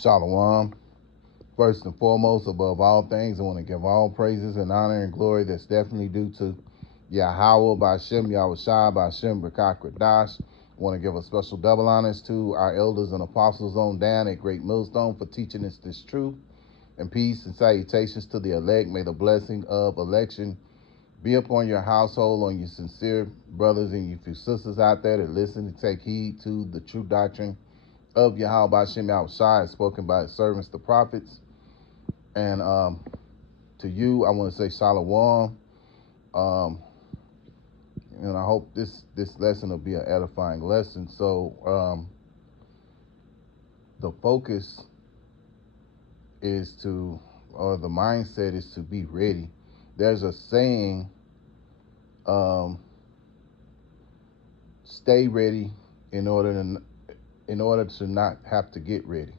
Shalom. First and foremost, above all things, I want to give all praises and honor and glory that's definitely due to Yahweh Bashem, Yahushua Bashem, Brakak Radash. I want to give a special double honors to our elders and apostles on down at Great Millstone for teaching us this truth. And peace and salutations to the elect. May the blessing of election be upon your household, on your sincere brothers and your few sisters out there that listen and take heed to the true doctrine of Yahweh Bashem Yahushua, spoken by his servants, the prophets. And to you, I want to say Shalom. And I hope this lesson will be an edifying lesson. So the focus is to, or the mindset is to be ready. There's a saying, stay ready in order to not have to get ready.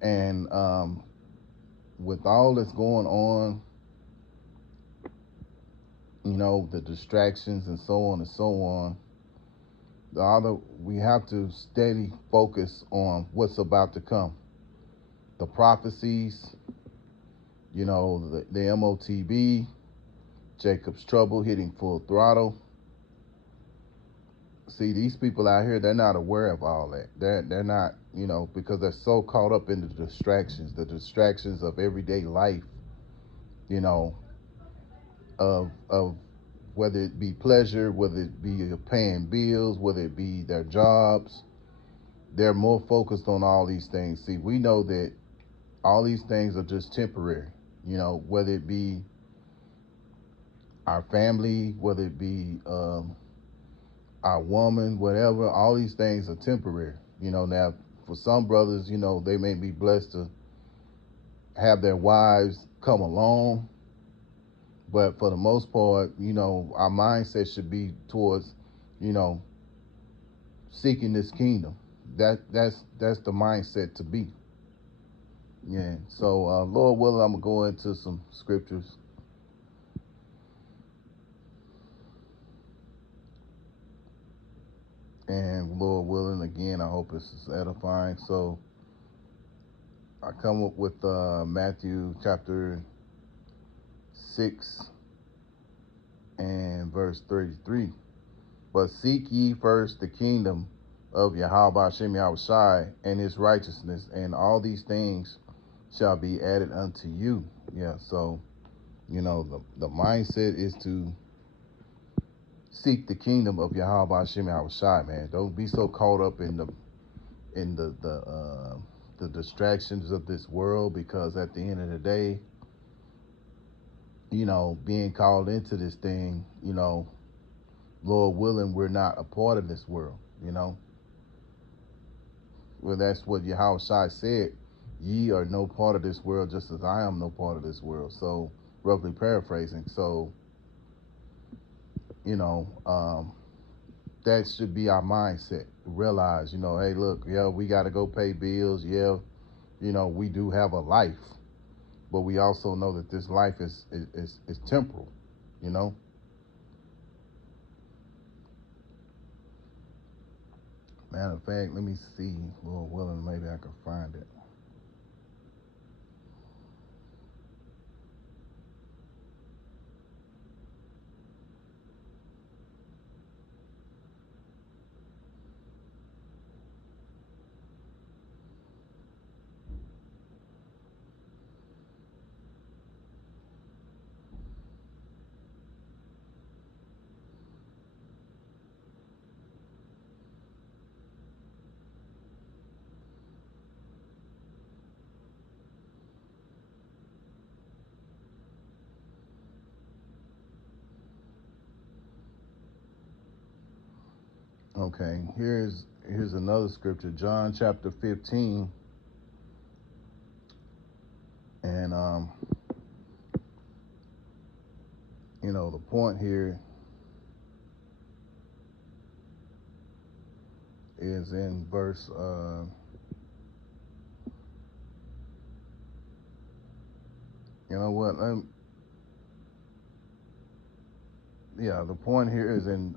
And with all that's going on, the distractions and so on and so on, we have to steady focus on what's about to come. The prophecies, the MOTB, Jacob's trouble hitting full throttle. See, these people out here, they're not aware of all that. They're not, because they're so caught up in the distractions of everyday life, of whether it be pleasure, whether it be paying bills, whether it be their jobs. They're more focused on all these things. See, we know that all these things are just temporary, whether it be our family, whether it be our woman, whatever, all these things are temporary. Now for some brothers, they may be blessed to have their wives come along, but for the most part, our mindset should be towards, seeking this kingdom. That's the mindset to be. Yeah. So Lord willing, I'm gonna go into some scriptures. And Lord willing, again, I hope this is edifying. So I come up with Matthew chapter 6 and verse 33. But seek ye first the kingdom of Yahweh Hashem Yahushai and his righteousness, and all these things shall be added unto you. Yeah, so, the mindset is to seek the kingdom of Yahweh Hashem Yahushai, man. Don't be so caught up in the distractions of this world, because at the end of the day, being called into this thing, Lord willing, we're not a part of this world, Well, that's what Yahushua said. Ye are no part of this world, just as I am no part of this world. So, roughly paraphrasing. So, that should be our mindset. Realize, hey, look, yeah, we got to go pay bills. Yeah, we do have a life, but we also know that this life is temporal. Matter of fact, let me see, Lord willing, maybe I can find it. Okay, here's another scripture, John chapter 15, and the point here is in verse you know what? The point here is in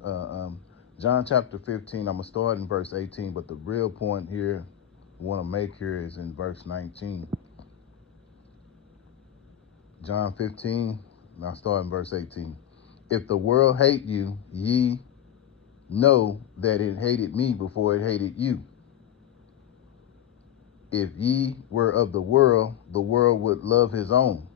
John chapter 15. I'm gonna start in verse 18, but the real point here want to make here is in verse 19. John 15, and I'll start in verse 18. If the world hate you, ye know that it hated me before it hated you. If ye were of the world would love his own.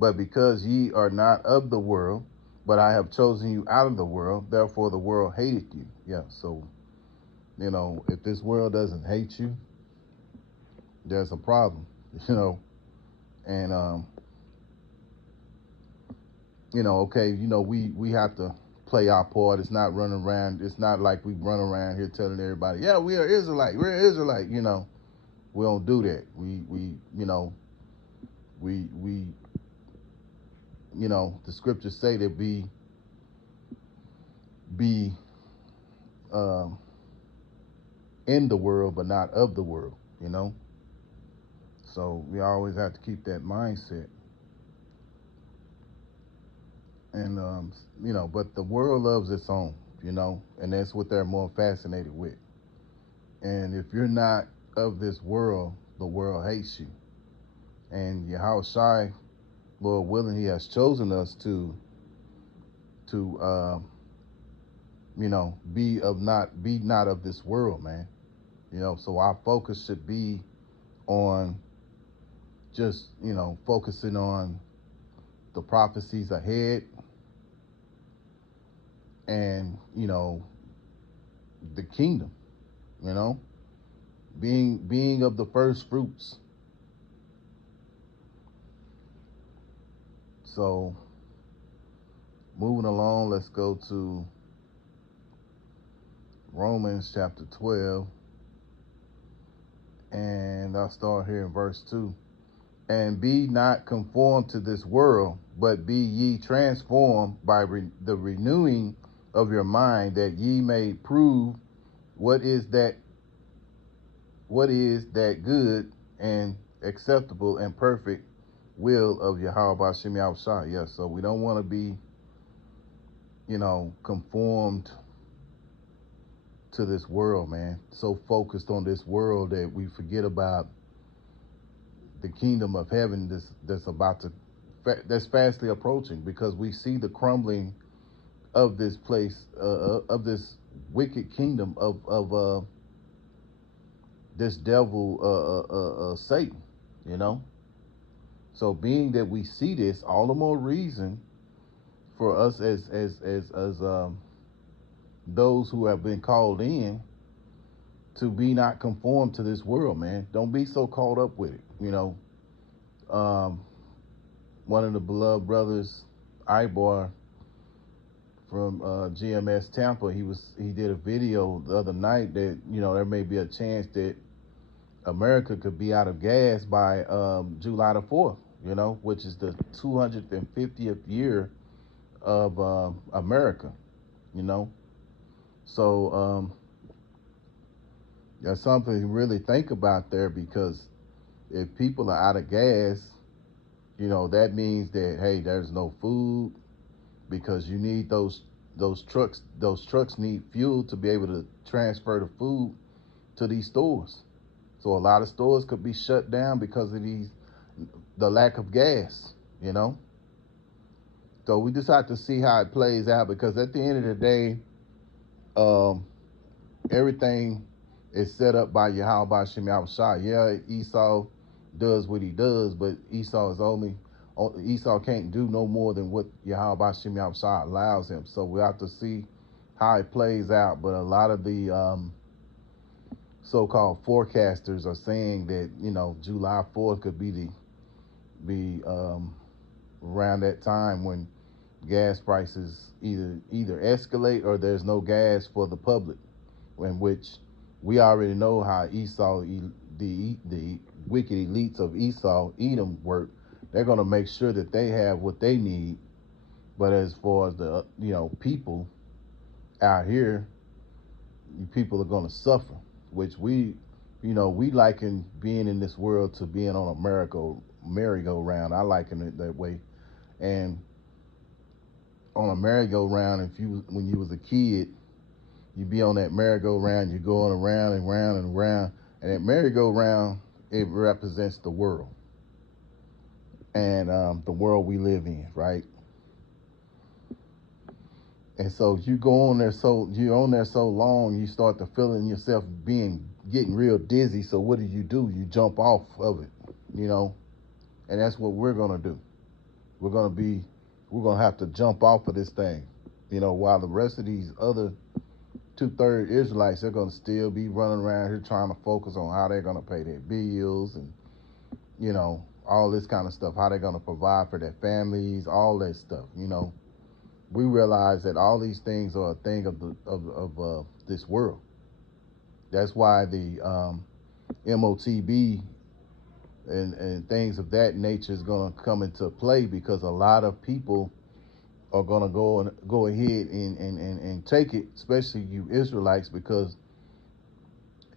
But because ye are not of the world, but I have chosen you out of the world, therefore the world hated you. Yeah, so, if this world doesn't hate you, there's a problem, And, okay, we have to play our part. It's not running around. It's not like we run around here telling everybody, yeah, we are Israelite. We're Israelite. We don't do that. We the scriptures say that we be um, in the world, but not of the world. So we always have to keep that mindset. And, but the world loves its own, and that's what they're more fascinated with. And if you're not of this world, the world hates you. And Yahweh Shai, Lord willing, He has chosen us to be not of this world, man. So our focus should be on just focusing on the prophecies ahead, and the kingdom, you know being of the first fruits. So moving along, let's go to Romans chapter 12, and I'll start here in verse 2. And be not conformed to this world, but be ye transformed by the renewing of your mind, that ye may prove what is that good and acceptable and perfect will of Yahweh B'Shem Yahushua. Yes, so we don't want to be, conformed to this world, man. So focused on this world that we forget about the kingdom of heaven that's fastly approaching, because we see the crumbling of this place, of this wicked kingdom of this devil, Satan. So being that we see this, all the more reason for us as those who have been called in to be not conformed to this world, man. Don't be so caught up with it. One of the beloved brothers, Ibar, from GMS Tampa, he did a video the other night that there may be a chance that America could be out of gas by July the 4th, which is the 250th year of America. So that's something to really think about there, because if people are out of gas, that means that, hey, there's no food, because you need those trucks. Those trucks need fuel to be able to transfer the food to these stores. So a lot of stores could be shut down because of the lack of gas. So we just have to see how it plays out, because at the end of the day, um, everything is set up by Yahweh B'Shem Yahushua. Yeah, Esau does what he does, but Esau can't do no more than what Yahweh B'Shem Yahushua allows him. So we have to see how it plays out. But a lot of the so-called forecasters are saying that July 4th could be around that time when gas prices either escalate or there's no gas for the public, in which we already know how Esau, the wicked elites of Esau, Edom, work. They're going to make sure that they have what they need. But as far as the people out here, people are going to suffer, which we liken being in this world to being on a merry-go-round. I liken it that way. And on a merry-go-round, when you was a kid, you be on that merry-go-round, you're going around and round and round, And that merry-go-round, it represents the world and the world we live in, right? And so you go on there you're on there so long, you start to feeling yourself getting real dizzy. So what do? You jump off of it, you know, and that's what we're gonna do. We're gonna be we're gonna have to jump off of this thing, you know, while the rest of these other two-third Israelites, they're gonna still be running around here trying to focus on how they're gonna pay their bills and, you know, all this kind of stuff, how they're gonna provide for their families, all that stuff, you know. We realize that all these things are a thing of this world. That's why the MOTB and things of that nature is going to come into play, because a lot of people are going to go ahead and take it, especially you Israelites, because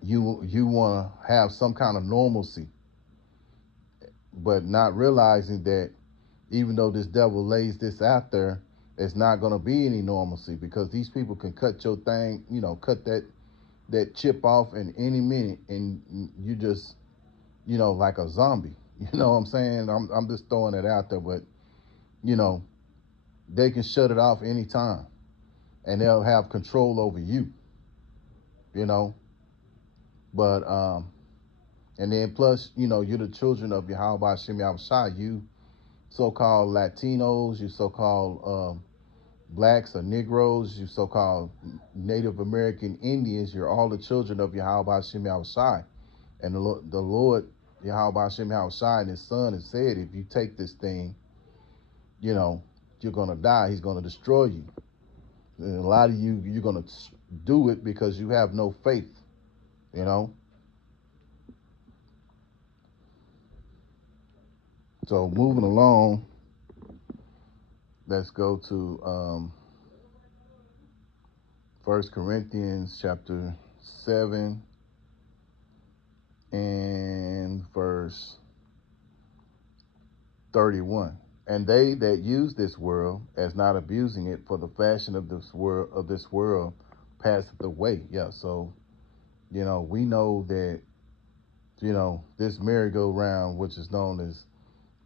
you want to have some kind of normalcy, but not realizing that even though this devil lays this out there, it's not going to be any normalcy, because these people can cut your thing, you know, cut that chip off in any minute, and you just, you know, like a zombie. You know what I'm saying? I'm just throwing it out there, but you know, they can shut it off anytime, and they'll have control over you. You know, but and then plus, you know, you're the children of Yahweh Shem Yahushua. You so-called Latinos, you so-called blacks or Negroes, you so-called Native American Indians, you're all the children of Yahweh Shem Yahushua. And the Lord Yahweh Shem Yahushua and his son has said, if you take this thing, you know, you're going to die. He's going to destroy you. And a lot of you're going to do it because you have no faith, you know. So moving along, let's go to 1 Corinthians chapter 7 and verse 31. And they that use this world as not abusing it, for the fashion of this world passeth away. Yeah, so you know, we know that, you know, this merry-go-round, which is known as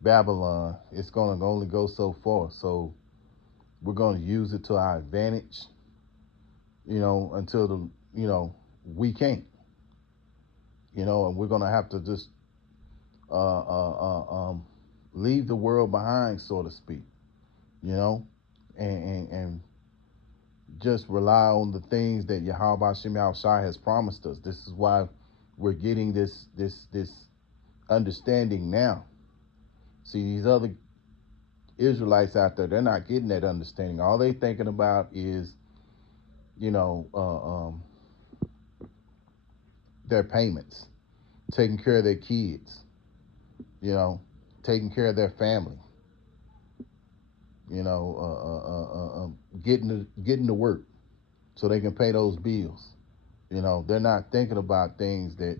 Babylon, it's going to only go so far. So we're going to use it to our advantage, you know, until you know, we can't, you know, and we're going to have to just leave the world behind, so to speak, you know, and just rely on the things that Yahweh Shem Yahushua has promised us. This is why we're getting this understanding now. See, these other Israelites out there, they're not getting that understanding. All they thinking about is, you know, their payments, taking care of their kids, you know, taking care of their family, you know, getting to work so they can pay those bills. You know, they're not thinking about things that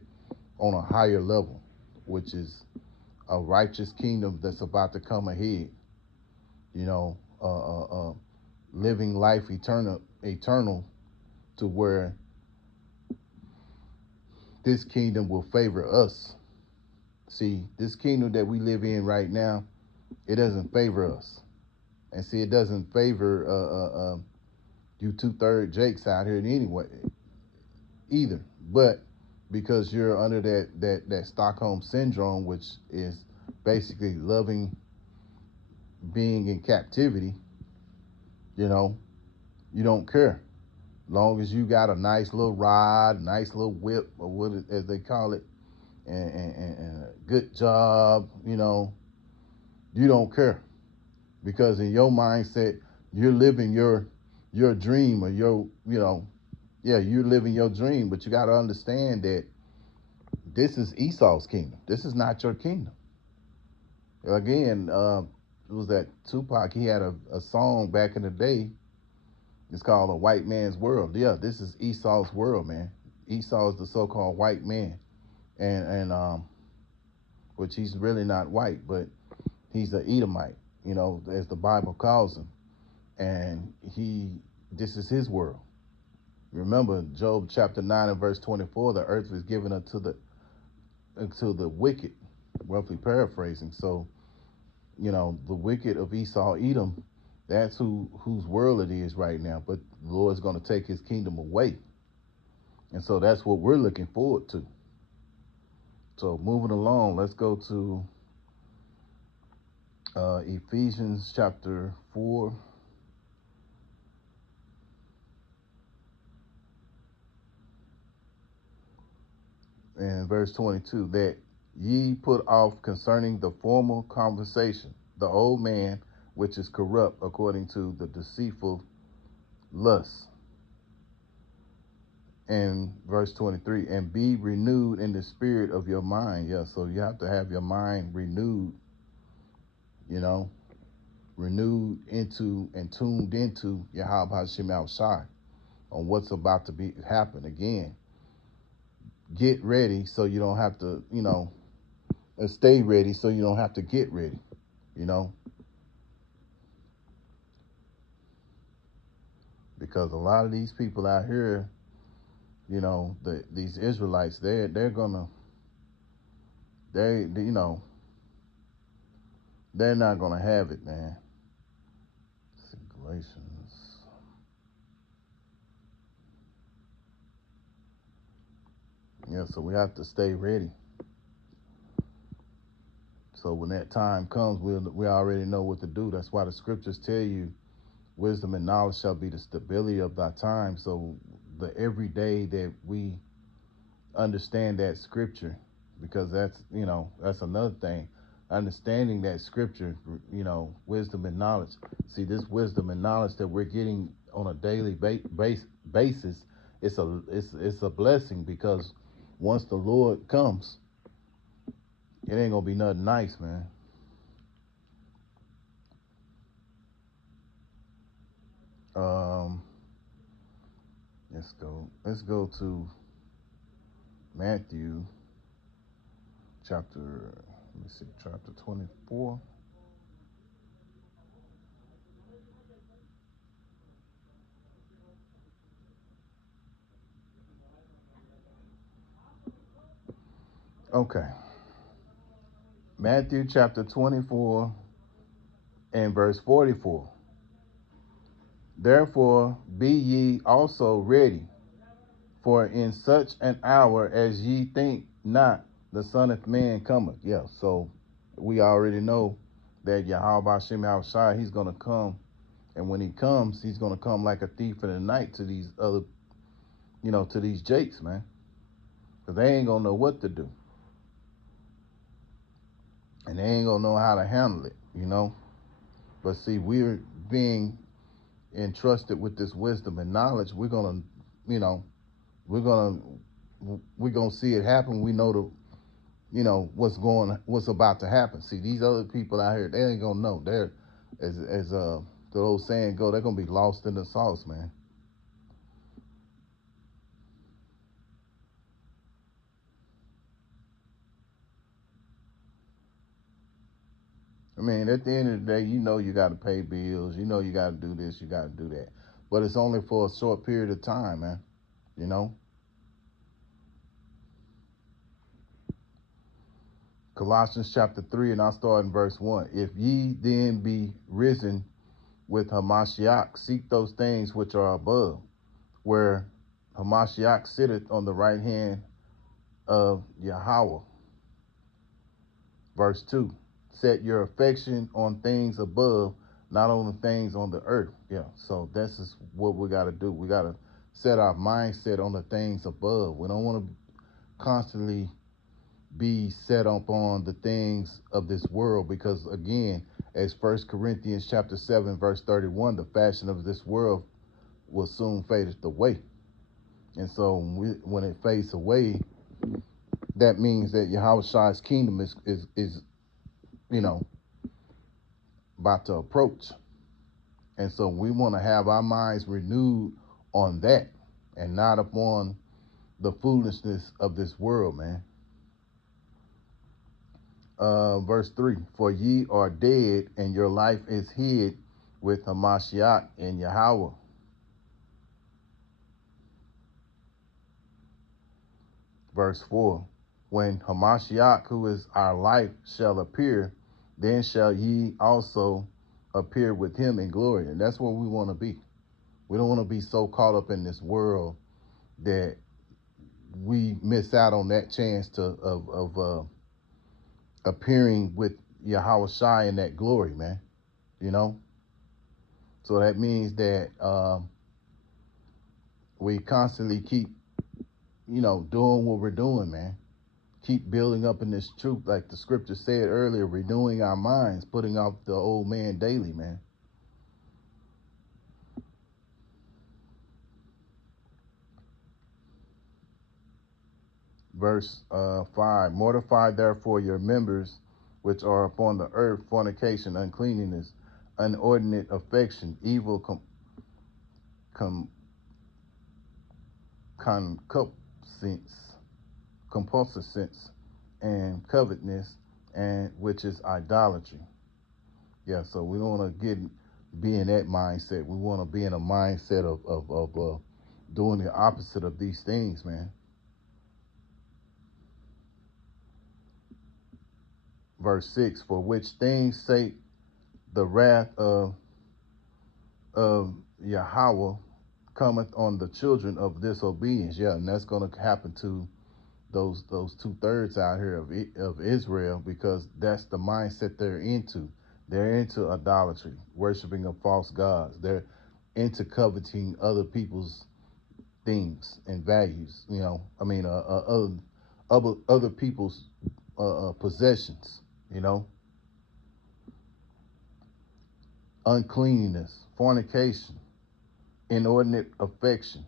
on a higher level, which is a righteous kingdom that's about to come ahead. You know, living life eternal, to where this kingdom will favor us. See, this kingdom that we live in right now, it doesn't favor us, and see, it doesn't favor you two-third Jakes out here in any way either. But because you're under that Stockholm syndrome, which is basically loving being in captivity, you know, you don't care. Long as you got a nice little ride, nice little whip, or what as they call it, and a good job, you know, you don't care, because in your mindset, you're living your dream, or your, you know, yeah, you're living your dream. But you got to understand that this is Esau's kingdom. This is not your kingdom. Again, it was that Tupac. He had a song back in the day. It's called A White Man's World. Yeah, this is Esau's world, man. Esau is the so-called white man, and which he's really not white, but he's an Edomite, you know, as the Bible calls him, and this is his world. Remember Job chapter 9 and verse 24: the earth was given unto until the wicked, roughly paraphrasing. So, the wicked of Esau, Edom, that's whose world it is right now. But the Lord's going to take his kingdom away. And so that's what we're looking forward to. So moving along, let's go to Ephesians chapter 4. And verse 22, that ye put off concerning the former conversation, the old man, which is corrupt according to the deceitful lusts. And verse 23, and be renewed in the spirit of your mind. Yeah, so you have to have your mind renewed, renewed into and tuned into Yahweh Hashem Shai on what's about to happen again. Get ready so you don't have to, stay ready so you don't have to get ready, because a lot of these people out here, these Israelites, they're gonna, they're not gonna have it, man. Galatians. Yeah, so we have to stay ready. So when that time comes, we already know what to do. That's why the scriptures tell you, wisdom and knowledge shall be the stability of thy time. So the every day that we understand that scripture, because that's another thing. Understanding that scripture, wisdom and knowledge. See, this wisdom and knowledge that we're getting on a daily basis, it's a blessing, because once the Lord comes, it ain't gonna be nothing nice, man. Let's go to Matthew chapter 24. Okay. Matthew chapter 24 and verse 44. Therefore be ye also ready, for in such an hour as ye think not, the Son of Man cometh. Yeah, so we already know that Yahweh Shem Shai, he's going to come. And when he comes, he's going to come like a thief in the night to these other, to these jakes, man. Because they ain't going to know what to do. And they ain't going to know how to handle it, But see, we're being entrusted with this wisdom and knowledge. We're going to, we're going to see it happen. We know what's about to happen. See, these other people out here, they ain't going to know. They're, as the old saying go, they're going to be lost in the sauce, man. I mean, at the end of the day, you got to pay bills. You got to do this, you got to do that. But it's only for a short period of time, man. Colossians chapter 3, and I'll start in verse 1. If ye then be risen with Hamashiach, seek those things which are above, where Hamashiach sitteth on the right hand of Yahweh. Verse 2. Set your affection on things above, not on the things on the earth. Yeah, so this is what we got to do. We got to set our mindset on the things above. We don't want to constantly be set up on the things of this world, because again, as 1 Corinthians chapter 7 verse 31, the fashion of this world will soon fade away. And so when it fades away, that means that Yahweh Shai's kingdom is about to approach. And so we want to have our minds renewed on that, and not upon the foolishness of this world, man. Verse 3, for ye are dead, and your life is hid with Hamashiach in Yahweh. Verse 4, when Hamashiach, who is our life, shall appear, then shall ye also appear with him in glory. And that's where we want to be. We don't want to be so caught up in this world that we miss out on that chance of appearing with Yahweh Shai in that glory, man. You know? So that means that we constantly keep, doing what we're doing, man. Keep building up in this truth, like the scripture said earlier, renewing our minds, putting off the old man daily, man. Verse 5, mortify therefore your members which are upon the earth, fornication, uncleanness, inordinate affection, evil com- concupiscence, compulsivence, and covetousness, and which is idolatry. Yeah, so we don't want to be in that mindset. We want to be in a mindset of doing the opposite of these things, man. Verse 6, for which things sake the wrath of Yahweh cometh on the children of disobedience. Yeah, and that's going to happen to those 2/3 out here of Israel, because that's the mindset they're into. They're into idolatry, worshiping of false gods. They're into coveting other people's things and values. Other people's possessions. You know, uncleanness, fornication, inordinate affection.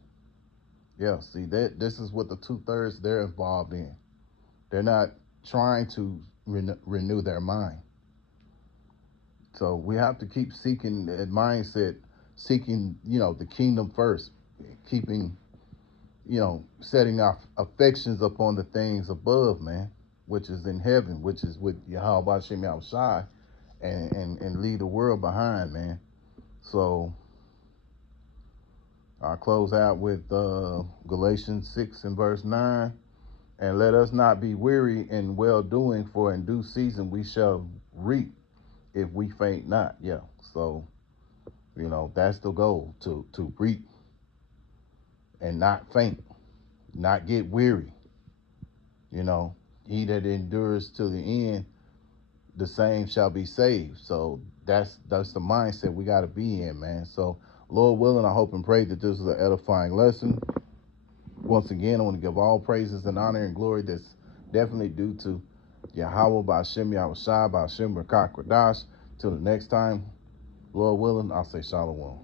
Yeah, see that this is what the 2/3 they're involved in. They're not trying to renew their mind. So we have to keep seeking that mindset, seeking, the kingdom first, keeping, setting our affections upon the things above, man, which is in heaven, which is with Yahweh Hashem Yahushai, and leave the world behind, man. So I'll close out with Galatians 6 and verse 9. And let us not be weary in well doing, for in due season we shall reap if we faint not. Yeah. So, that's the goal, to reap and not faint, not get weary. He that endures to the end, the same shall be saved. So that's the mindset we got to be in, man. So Lord willing, I hope and pray that this is an edifying lesson. Once again, I want to give all praises and honor and glory that's definitely due to Yahweh Ba'Shem Yahushua Ba'Shem Rakak Radash. Till the next time, Lord willing, I'll say Shalom.